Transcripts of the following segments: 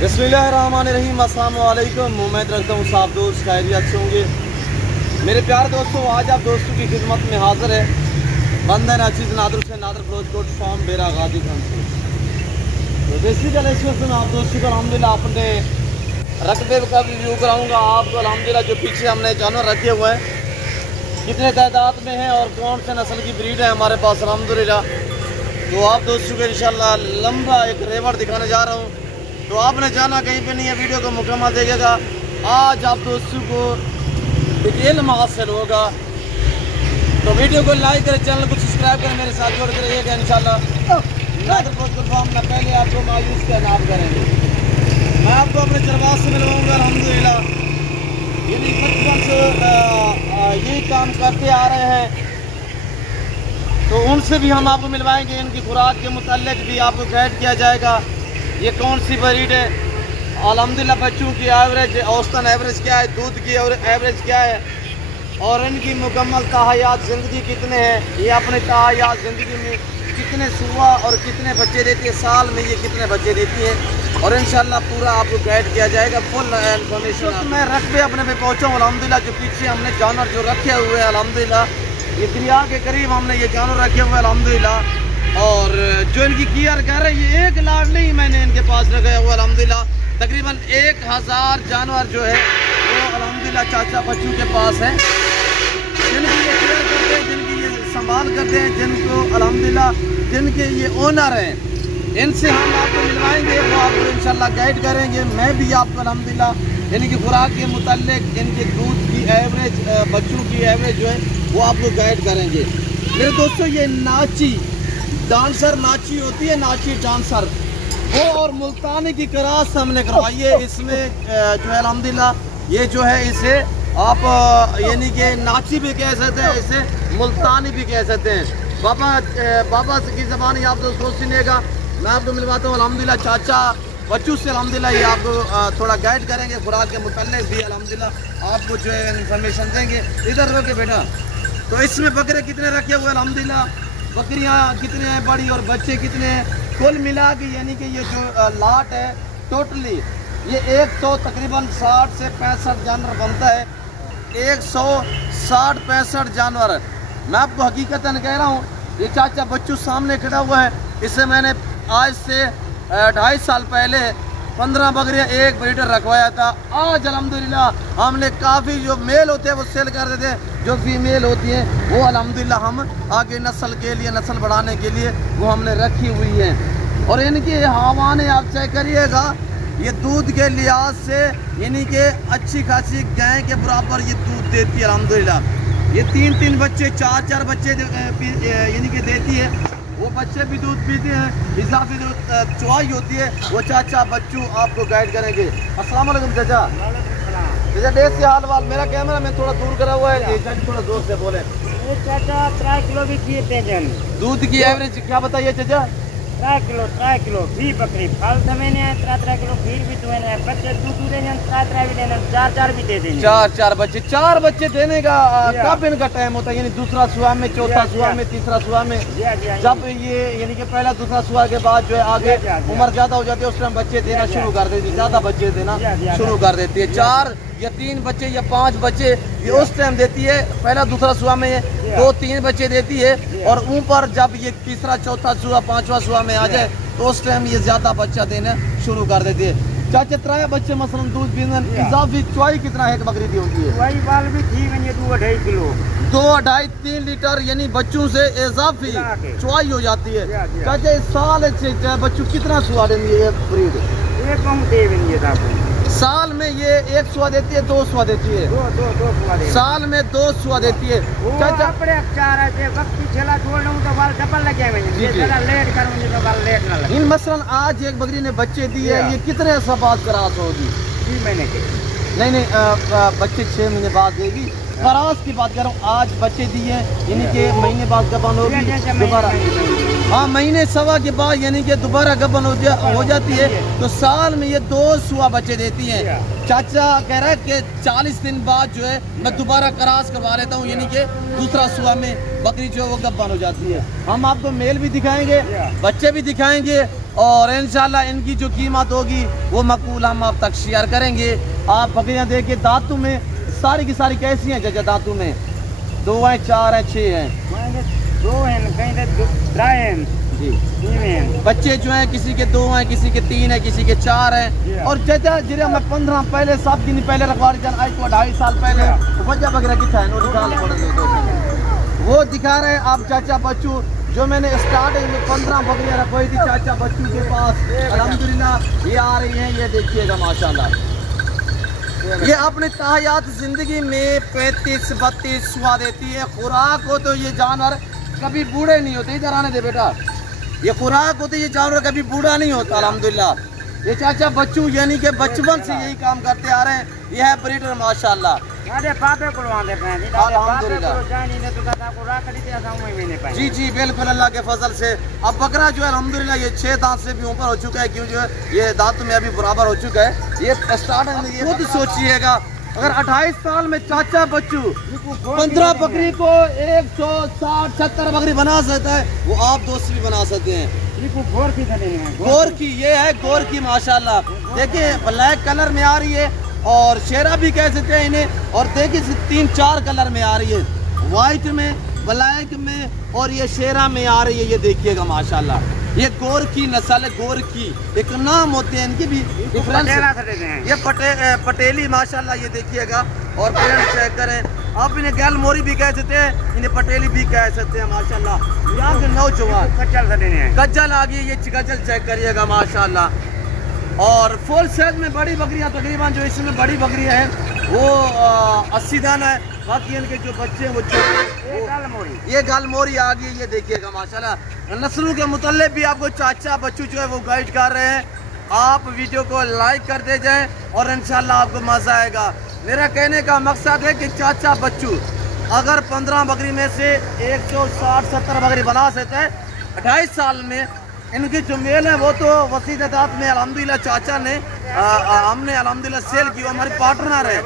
बिस्मिल्लाहिर्रहमानिर्रहीम। अस्सलाम वालेकुम। उम्मीद रखता हूँ साफ दोस्त खैरियत से होंगे। मेरे प्यारे दोस्तों, आज आप दोस्तों की खिदमत में हाजिर है बंदा नाचीज़ नादर से नादर क्लोज कोट फार्म बेरा गाजी खान से। तो बेसिकली इस वक्त मैं आप दोस्तों को अल्हम्दुलिल्लाह अपने रकबे का रिव्यू कराऊँगा। आपको अल्हम्दुलिल्लाह जो पीछे हमने जानवर रखे हुए हैं कितने तादाद में हैं और कौन से नस्ल की ब्रीड है हमारे पास अल्हम्दुलिल्लाह। तो आप दोस्तों को इंशाल्लाह लंबा एक रेवड़ दिखाने जा रहा हूँ। तो आपने जाना कहीं पे नहीं है, वीडियो को मुकम्मल देखिएगा। आज आप दोस्तों को एक इल्म हासिल होगा। तो वीडियो को लाइक करें, चैनल को सब्सक्राइब करें, मेरे साथ जुड़ते रहिएगा इंशाल्लाह। पहले आपको मायूस का नाम करेंगे। मैं आपको अपने चरवास से मिलवाऊँगा अल्हम्दुलिल्लाह। यानी बचपन से यही काम करते आ रहे हैं, तो उनसे भी हम आपको मिलवाएंगे। इनकी खुराक के मुताल्लिक भी आपको गाइड किया जाएगा। ये कौन सी ब्रीड है, अल्हम्दुलिल्लाह बच्चों की एवरेज औसतन एवरेज क्या है, दूध की एवरेज क्या है और इनकी मुकम्मल ताहयात ज़िंदगी कितने हैं, ये अपने ताहयात ज़िंदगी में कितने सुबह और कितने बच्चे देती है, साल में ये कितने बच्चे देती है और इंशाल्लाह पूरा आपको गाइड किया जाएगा, फुल इन्फॉर्मेशन। तो मैं रकबे अपने पे पहुँचा हूँ अल्हम्दुलिल्लाह। जो पीछे हमने जानवर जो रखे हुए हैं अल्हम्दुलिल्लाह, ये दरिया के करीब हमने ये जानवर रखे हुए हैं अल्हम्दुलिल्लाह। और जो इनकी केयर कर रहे हैं, ये एक लाड नहीं मैंने इनके पास रखा हुआ अल्हम्दुलिल्लाह। तकरीबन 1000 जानवर जो है वो अल्हम्दुलिल्लाह चाचा बच्चों के पास है, जिनकी ये केयर करते हैं, जिनकी ये संभाल करते हैं, जिनको अल्हम्दुलिल्लाह जिनके ये ओनर हैं। इनसे हम आपको मिलवाएंगे, वो आपको इंशाल्लाह गाइड करेंगे। मैं भी आपको अल्हम्दुलिल्लाह इनकी खुराक के मुताल्लिक, इनके दूध की एवरेज, बच्चों की एवरेज जो है वो आपको गाइड करेंहै। मेरे दोस्तों, ये नाची डांसर नाची होती है, नाची डांसर, वो और मुल्तानी की क्रास हमने करवाई है। इसमें जो है अल्हम्दुलिल्लाह ये जो है इसे आप यानी कि नाची भी कह सकते हैं, इसे मुल्तानी भी कह सकते हैं। बाबा की ज़बान आप दोस्तों सुनिएगा। मैं आपको मिलवाता हूँ अल्हम्दुलिल्लाह चाचा बच्चों से अल्हम्दुलिल्लाह। ये आपको थोड़ा गाइड करेंगे, खुराक के मुताल्लिक भी अल्हम्दुलिल्लाह आपको जो है इन्फॉर्मेशन देंगे। इधर रोके बेटा। तो इसमें बकरे कितने रखे हुए अल्हम्दुलिल्लाह, बकरियां कितने हैं, बड़ी और बच्चे कितने हैं, कुल मिला के यानी कि ये जो लाट है टोटली ये 100 तकरीबन 60 से 65 जानवर बनता है। 160-65 जानवर। मैं आपको हकीकतन कह रहा हूँ, ये चाचा बच्चों सामने खड़ा हुआ है, इसे मैंने आज से 2.5 साल पहले 15 बकरियाँ एक ब्रीडर रखवाया था। आज अल्हम्दुलिल्लाह हमने काफ़ी जो मेल होते हैं वो सेल कर देते हैं, जो फीमेल होती हैं वो अल्हम्दुलिल्लाह हम आगे नस्ल के लिए, नस्ल बढ़ाने के लिए वो हमने रखी हुई हैं। और इनकी हवाने आप चेक करिएगा, ये दूध के लिहाज से यानी कि अच्छी खासी गाय के बराबर ये दूध देती है अल्हम्दुलिल्लाह। ये 3-3 बच्चे, 4-4 बच्चे यानी कि देती है। वो बच्चे भी दूध पीते हैं, इजाफी जो चुवाई होती है वो चाचा बच्चों आपको गाइड करेंगे। अस्सलाम वालेकुम चाचा। चाचा देश के हाल वाल, मेरा कैमरा में थोड़ा दूर करा हुआ है, चाचा थोड़ा जोर से बोले। चाचा 3 किलो भी खीरते हैं। दूध की एवरेज क्या बताइए चाचा? 3 किलो भी बकरी फल थमेने 3 किलो खीर भी तो है, बच्चे दूध देने 3 भी देने, 4 भी दे देंगे। 4 बच्चे, 4 बच्चे देने का कब इनका टाइम होता है? यानी दूसरा सुबह में, चौथा सुबह में, तीसरा सुबह में, जब ये यानी कि पहला दूसरा सुबह के बाद जो है आगे उम्र ज्यादा हो जाती है, उस टाइम बच्चे देना शुरू कर देती है, ज्यादा बच्चे देना शुरू कर देती है। 4 या 3 बच्चे या 5 बच्चे ये उस टाइम देती है, पहला दूसरा सुबह में 2-3 बच्चे देती है। और ऊपर जब ये तीसरा चौथा सुबह 5वां सुबह में आ जाए तो उस टाइम ये ज्यादा बच्चा देना शुरू कर देती है। चाचा 3 बच्चे मसलन दूध पीने इजाफी चुवाई कितना है एक बकरी की होती है? वही बाल भी थी 2-2.5 किलो, 2-2.5-3 लीटर यानी बच्चों से इजाफी चुवाई हो जाती है। चाचा इस साल से बच्चों कितना सुहा देंगे ये ब्रीड? एक कम दे देंगे साल में ये 1 सुहा देती है, 2 सुहा देती है? 2 साल में 2 सुहा देती है। चाचा अपने वक्त छेला छोड़ दूँ तो बाल डबल लगे हुए हैं, लेट करूँगी तो बाल लेट ना लगे। इन मसलन आज एक बकरी ने बच्चे दिए, ये कितने बाद क्रास होगी? 3 महीने के नहीं, बच्चे 6 महीने बाद देगी। क्रास की बात कर रहा हूँ, आज बच्चे दिए यानी कि महीने बाद गबन होगी दोबारा। हाँ, महीने सवा के बाद यानी कि दोबारा गबन हो जाती है, तो साल में ये 2 सुहा बच्चे देती हैं। चाचा कह रहा है कि 40 दिन बाद जो है मैं दोबारा क्रॉस करवा लेता हूँ, यानी कि दूसरा सुबह में बकरी जो है वो गब्बान हो जाती है। हम आपको मेल भी दिखाएंगे, बच्चे भी दिखाएंगे और इंशाल्लाह इनकी जो कीमत होगी वो मकबूल हम आप तक शेयर करेंगे। आप बकरियां देखिए दांतों में सारी की सारी कैसी हैं चाचा? दांतों में 2 हैं, 4 हैं, 6 हैं? 2 हैं, कहीं तो 3 हैं जी। 3 हैं। बच्चे जो हैं किसी के 2 हैं, किसी के 3 हैं, किसी के 4 हैं। और चाचा जिरे मैं 15 पहले 7 दिन पहले रखवा दी आज तो 2.5 साल पहले वजह वगैरह कितना है वो दिखा रहे हैं आप चाचा बच्चू। जो मैंने स्टार्टिंग में 15 बकरियां रखवाई थी चाचा बच्चू के पास, अल्हम्दुलिल्लाह ये आ रही हैं, ये देखिएगा माशाल्लाह। ये अपनी ताहयात जिंदगी में 35-32 सुहा देती है। खुराक हो तो ये जानवर कभी बूढ़े नहीं होते। इधर आने दे बेटा। ये खुराक होती है, ये जानवर कभी बूढ़ा नहीं होता अल्हम्दुलिल्लाह। ये चाचा बच्चू यानी कि बचपन से यही काम करते आ रहे हैं। ये है ब्रीडर माशाल्लाह। जी जी बिल्कुल अल्लाह के फजल से। अब बकरा जो है अल्हम्दुलिल्लाह ये 6 दांत से भी ऊपर हो चुका है, क्यों जो है ये दांत में अभी बराबर हो चुका है। ये स्टार्टिंग में खुद सोचिएगा अगर 28 साल में चाचा बच्चू 15 बकरी को 160-70 बकरी बना सकता है, वो आप दोस्त भी बना सकते हैं। गोर की ये है, गोर की माशाल्लाह। देखिए ब्लैक कलर में आ रही है और शेरा भी कह सकते हैं इन्हें। और देखिए 3-4 कलर में आ रही है, वाइट में, ब्लैक में और ये शेरा में आ रही है। ये देखिएगा माशाल्लाह, ये गोर की नस्ल है। गोर की एक नाम होते हैं इनके भी डिफरेंस। ये पटेली माशाल्लाह, ये देखिएगा। और पेरेंट्स चेक करें, आप इन्हें गैल मोरी भी कह सकते हैं, इन्हें पटेली भी कह सकते हैं माशाल्लाह। यहाँ के नौजवान गज्जल आ गई, ये गज्जल चेक करिएगा माशाल्लाह। और फुल साइज में बड़ी बकरियां तकरीबन जो इसमें बड़ी बकरियां हैं वो 80 दाना है। बाकी इनके जो बच्चे हैं वो छोटे। ये गाल मोरी आ गई, ये देखिएगा माशाल्लाह। नस्लों के मुतल्लिक भी आपको चाचा बच्चू जो है वो गाइड कर रहे हैं। आप वीडियो को लाइक कर दे जाएं और इंशाल्लाह आपको मजा आएगा। मेरा कहने का मकसद है कि चाचा बच्चू अगर 15 बकरी में से 160-70 बकरी बना सकते हैं 28 साल में, इनकी जो मेल है वो तो वसी तादाद में अल्हम्दुलिल्लाह चाचा ने हमने अल्हम्दुलिल्लाह सेल की। हमारे पार्टनर है,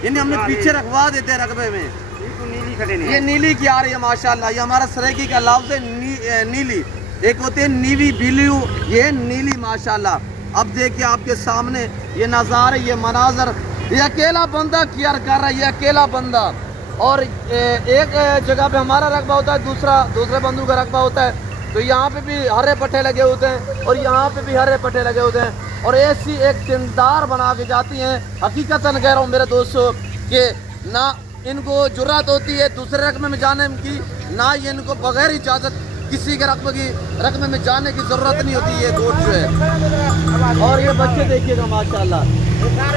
इन्हें हमने पीछे रखवा देते हैं रकबे में। ये नीली की आ रही है माशाल्लाह। ये हमारा सरेकी का लफ्ज़ है नीली। एक होते हैं नीवी ब्लू, ये नीली माशाल्लाह। अब देखिए आपके सामने ये नज़ारे, ये मनाजर। ये अकेला बंदा केयर कर रहा है, ये अकेला बंदा। और एक जगह पे हमारा रकबा होता है, दूसरे बंदू का रकबा होता है। तो यहाँ पे भी हरे पट्टे लगे होते हैं और यहाँ पे भी हरे पट्टे लगे होते हैं। और ऐसी एक तिनदार बना के जाती हैं। हकीकतन कह रहा हूँ मेरे दोस्तों कि ना इनको जुर्रत होती है दूसरे रकबे में जाने की, ना ये इनको बगैर इजाज़त किसी के रकबे में जाने की ज़रूरत नहीं होती। ये गोट जो है। और ये बच्चे देखिएगा माशाल्लाह,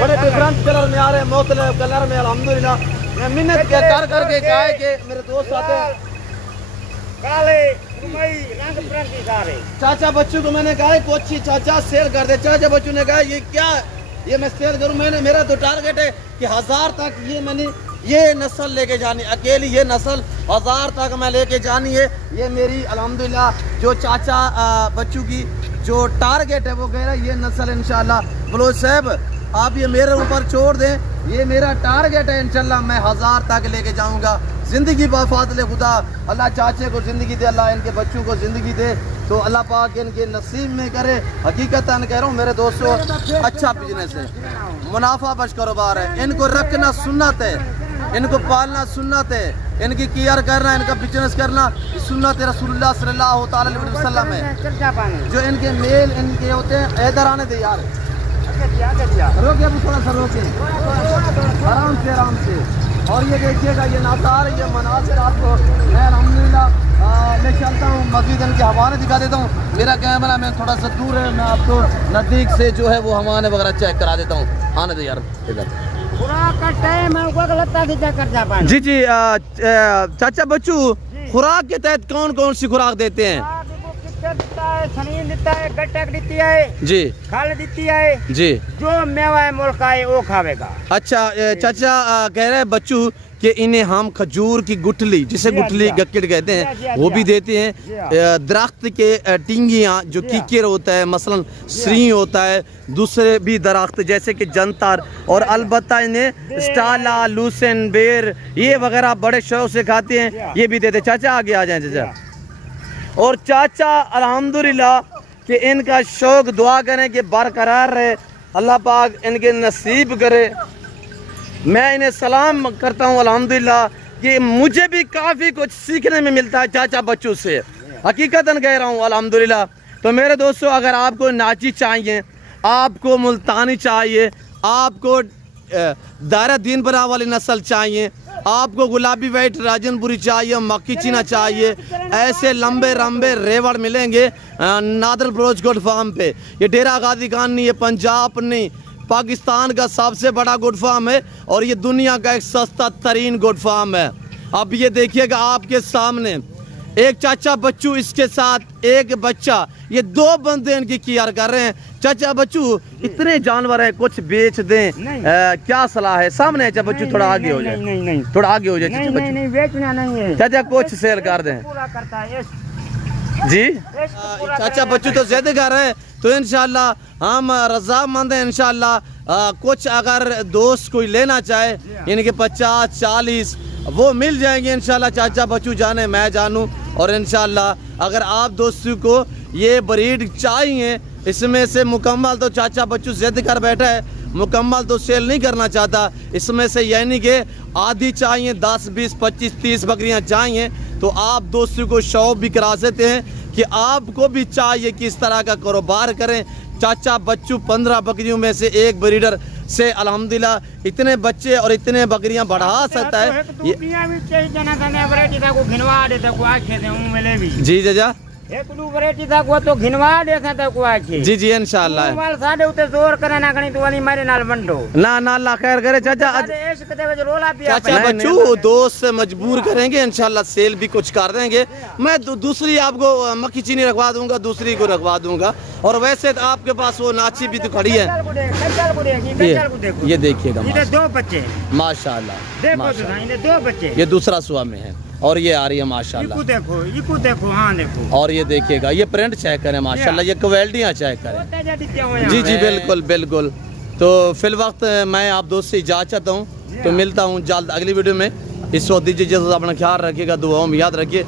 बड़े डिफरेंट कलर में आ रहे हैं, मुख्तलिफ कलर में अल्हम्दुलिल्लाह। मैं मिन्नत कर करके कहा कि मेरे दोस्त आते हैं काले रंग बिरंगी सारे। चाचा बच्चू को मैंने कहा कोची चाचा सेल कर दे। चाचा बच्चू ने कहा ये क्या, ये मैं सेल करूं? मेरा तो टारगेट है कि 1000 तक मैंने ये नस्ल लेके जानी, अकेली ये नस्ल 1000 तक मैं लेके जानी है। ये मेरी अल्हम्दुलिल्लाह जो चाचा बच्चू की जो टारगेट है वो कह रहा है ये नस्ल इंशाल्लाह। बलोच साहब आप ये मेरे ऊपर छोड़ दें, ये मेरा टारगेट है इंशाल्लाह मैं 1000 तक लेके जाऊंगा। ज़िंदगी बाफादले खुदा अल्लाह चाचे को ज़िंदगी दे, अल्लाह इनके बच्चों को ज़िंदगी दे, तो अल्लाह पाक इनके नसीब में करे। हकीकतन कह रहा हूँ मेरे दोस्तों, अच्छा बिजनेस है, मुनाफा बख्श कारोबार है। इनको रखना सुन्नत है, इनको पालना सुन्नत है, इनकी केयर करना, इनका बिजनेस करना सुन्नत रसूलुल्लाह सल्लल्लाहु अलैहि वसल्लम है। जो इनके मेल इनके होते हैं, इधर आने दे यार, रोके अभी थोड़ा सा रोके, आराम से। और ये देखिएगा ये नातार, ये मनासिर आपको मैं अल्हम्दुलिल्लाह मैं चलता हूँ मस्जिद इनके हवाने दिखा देता हूँ। मेरा कैमरा मैन थोड़ा सा दूर है, मैं आपको नज़दीक से जो है वो हवाने वगैरह चेक करा देता हूँ। आने दे यार इधर। खुराक का टाइम है, वो लगता है चेक कर जा। जी जी चाचा बच्चू, खुराक के तहत कौन कौन सी खुराक देते हैं? देता है, सनीन देता है, गट्टक देती है जी, खाल देती है जी, जो मेवा है मुल्क का है वो खावेगा। अच्छा चाचा कह रहे हैं बच्चू कि इन्हें हम खजूर की गुठली, जिसे गुठली गक्किड़ कहते हैं, वो भी देते हैं। दरख्त के टिंगियाँ जो कीकर होता है, मसलन श्री होता है, दूसरे भी दरख्त जैसे कि जंतर, और अलबत्ता इन्हें स्टाला, लूसन, बेर ये वगैरह बड़े शौक से खाते हैं, ये भी देते। चाचा आगे आ जाए चाचा। और चाचा अल्हम्दुलिल्लाह कि इनका शौक दुआ करें कि बरकरार रहे, अल्लाह पाक इनके नसीब करे। मैं इन्हें सलाम करता हूँ अल्हम्दुलिल्लाह कि मुझे भी काफ़ी कुछ सीखने में मिलता है चाचा बच्चों से, हकीकतन कह रहा हूँ अल्हम्दुलिल्लाह। तो मेरे दोस्तों, अगर आपको नाची चाहिए, आपको मुल्तानी चाहिए, आपको दायरा दीन बरा वाली नस्ल चाहिए, आपको गुलाबी वाइट राजनपुरी चाहिए, मक्की चीना चाहिए, ऐसे लंबे लंबे रेवड़ मिलेंगे नादर बलोच गोट फार्म पे। ये डेरा गाजी खान नहीं, ये पंजाब नहीं, पाकिस्तान का सबसे बड़ा गोट फार्म है और ये दुनिया का एक सस्ता तरीन गोट फार्म है। अब ये देखिएगा आपके सामने एक चाचा बच्चू, इसके साथ एक बच्चा, ये 2 बंदे इनकी केयर कर रहे हैं। चाचा बच्चू, इतने जानवर हैं, कुछ बेच दें, क्या सलाह है? सामने है चाचा बच्चू, थोड़ा आगे हो जाए, नहीं थोड़ा आगे हो जाए चाचा बच्चू। नहीं बेचना नहीं है चाचा, कुछ सेल कर दें पूरा करता है जी। चाचा बच्चू तो ज्यादा कर रहे हैं, तो इंशाल्लाह हम रजामंद हैं इंशाल्लाह। कुछ अगर दोस्त कोई लेना चाहे, यानी कि 50-40 वो मिल जाएंगे इंशाल्लाह। चाचा बच्चू जाने, मैं जानूं, और इंशाल्लाह अगर आप दोस्तों को ये ब्रीड चाहिए, इसमें से मुकम्मल तो चाचा बच्चू जिद कर बैठा है, मुकम्मल तो सेल नहीं करना चाहता, इसमें से यानी कि आधी चाहिए, 10, 20, 25, 30 बकरियां चाहिए, तो आप दोस्तों को शौक भी करा सकते हैं कि आपको भी चाहिए कि इस तरह का कारोबार करें। चाचा बच्चू 15 बकरियों में से एक ब्रीडर से अल्हम्दुलिल्लाह इतने बच्चे और इतने बकरियां बढ़ा सकता है। जी जजा, एक वैरायटी था वो तो घिनवा देखा था को आके। जी जी इंशाल्लाह। माल साडे उते जोर करे ना गणी तो वाली मारे नाल बंडो ना ना अल्लाह खैर करे चाचा। ऐश कदे वज रोला पिया चाचा बच्चू दोस्त से मजबूर करेंगे इंशाल्लाह, सेल भी कुछ कर देंगे। मैं दूसरी आपको मक्खी चीनी रखवा दूंगा, दूसरी को रखवा दूंगा। और वैसे तो आपके पास वो नाची भी तो खड़ी है, ये देखिएगा, ये 2 बच्चे माशाल्लाह, देखो तो ये 2 बच्चे, ये दूसरा सुआ में है और ये आ रही है माशाल्लाह। इको देखो, हाँ देखो, और ये देखिएगा, ये प्रिंट चेक करें माशाल्लाह, ये क्वालिटियाँ चेक करें। जी जी बिल्कुल बिल्कुल। तो फिल वक्त मैं आप दोस्त से इजाज़त चाहता हूँ, तो मिलता हूँ जल्द अगली वीडियो में। इस वक्त दीजिए, अपना ख्याल रखिएगा, दुआओं में याद रखिए।